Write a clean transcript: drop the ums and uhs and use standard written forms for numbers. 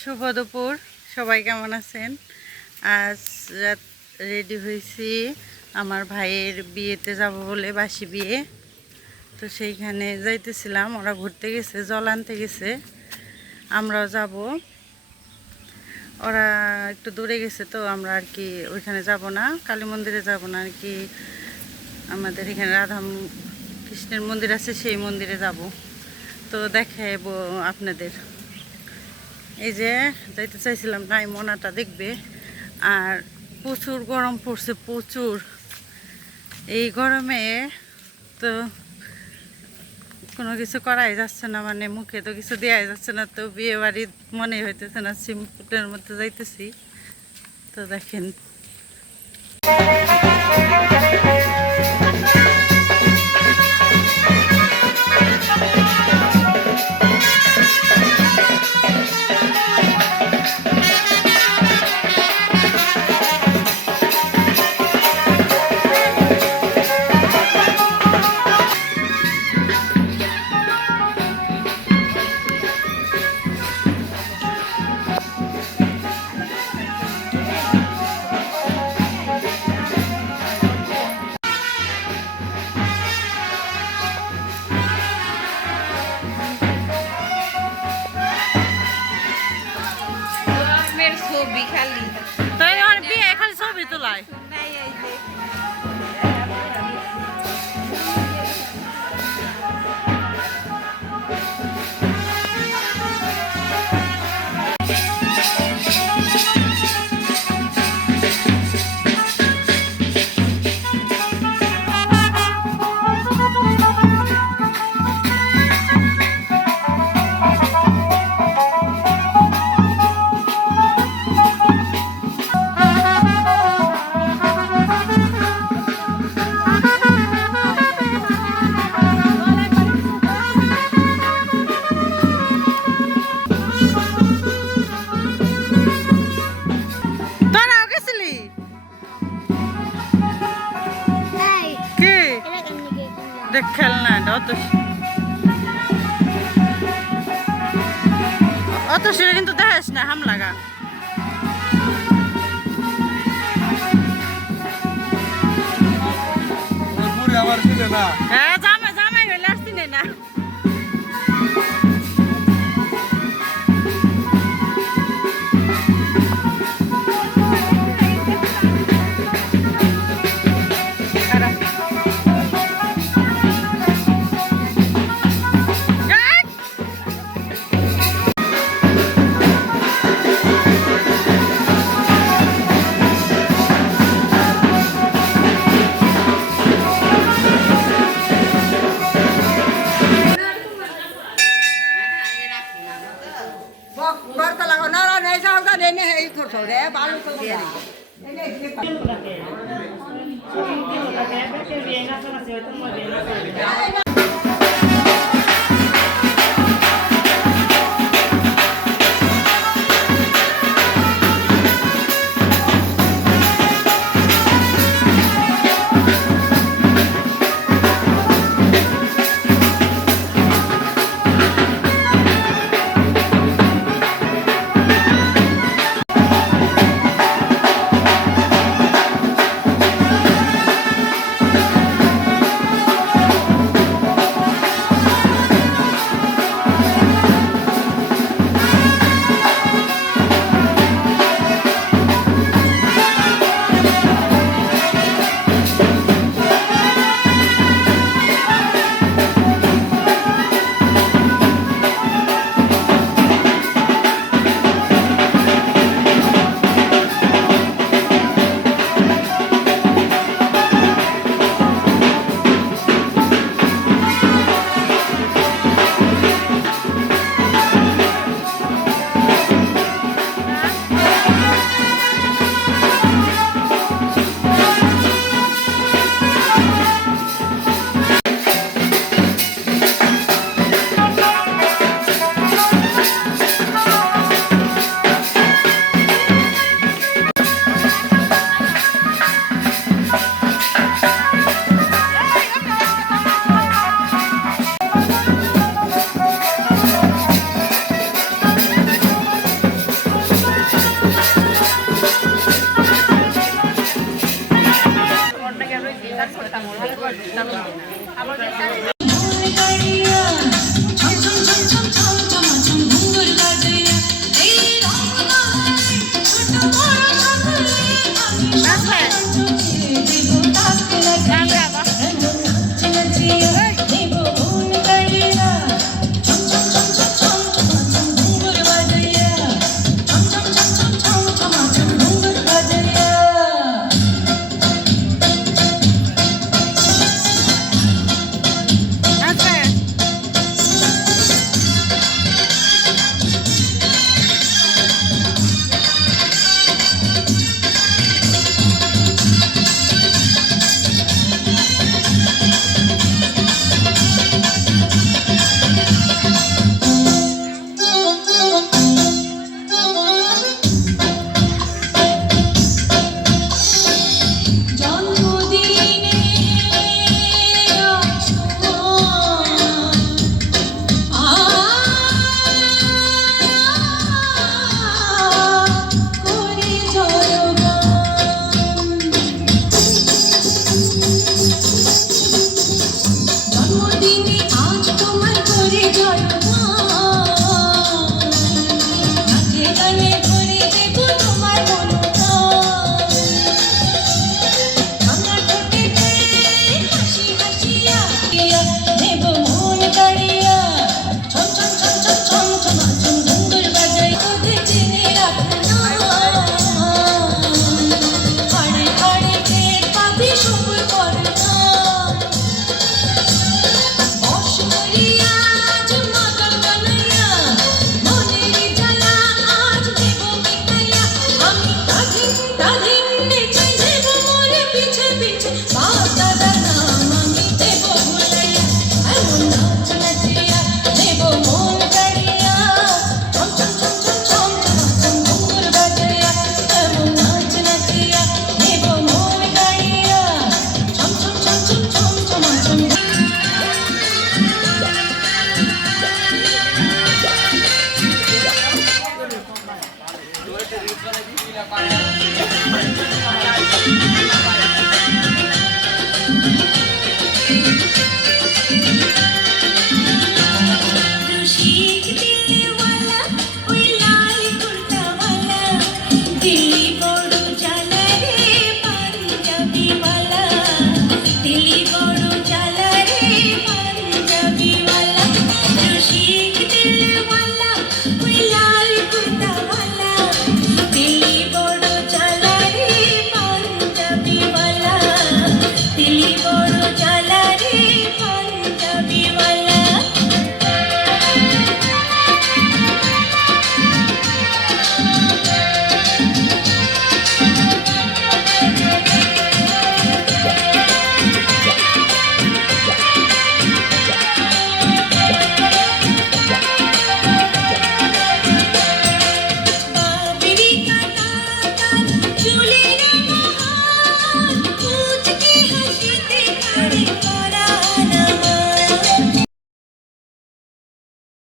শুভ দুপুর, সবাই কেমন আছেন? আজ রাত রেডি হয়েছি আমার ভাইয়ের বিয়েতে যাব বলে, বাসি বিয়ে। তো সেইখানে যাইতেছিলাম, ওরা ঘুরতে গেছে, জল আনতে গেছে, আমরাও যাব। ওরা একটু দূরে গেছে, তো আমরা আর কি ওইখানে যাব না, কালী মন্দিরে যাব না আর কি। আমাদের এখানে রাধা কৃষ্ণের মন্দির আছে, সেই মন্দিরে যাব। তো দেখাবো আপনাদের। এই যে যাইতে চাইছিলাম, নাই মোনাটা দেখবে। আর প্রচুর গরম পড়ছে, প্রচুর। এই গরমে তো কোনো কিছু করাই যাচ্ছে না, মানে মুখে তো কিছু দেওয়াই যাচ্ছে না। তো বিয়ে বাড়ি মনে হইতেছে না, সিম্পলের মধ্যে যাইতেছি। তো দেখেন, তাই আমার বিয়ে খালি ছবি তোলায়। তোরাও গেছিলি? কি দেখ, খেলনা অত সেটা কিন্তু দেখাস না, হাম লাগা। হ্যাঁ, জামাই জামাই হইলে আসছি না।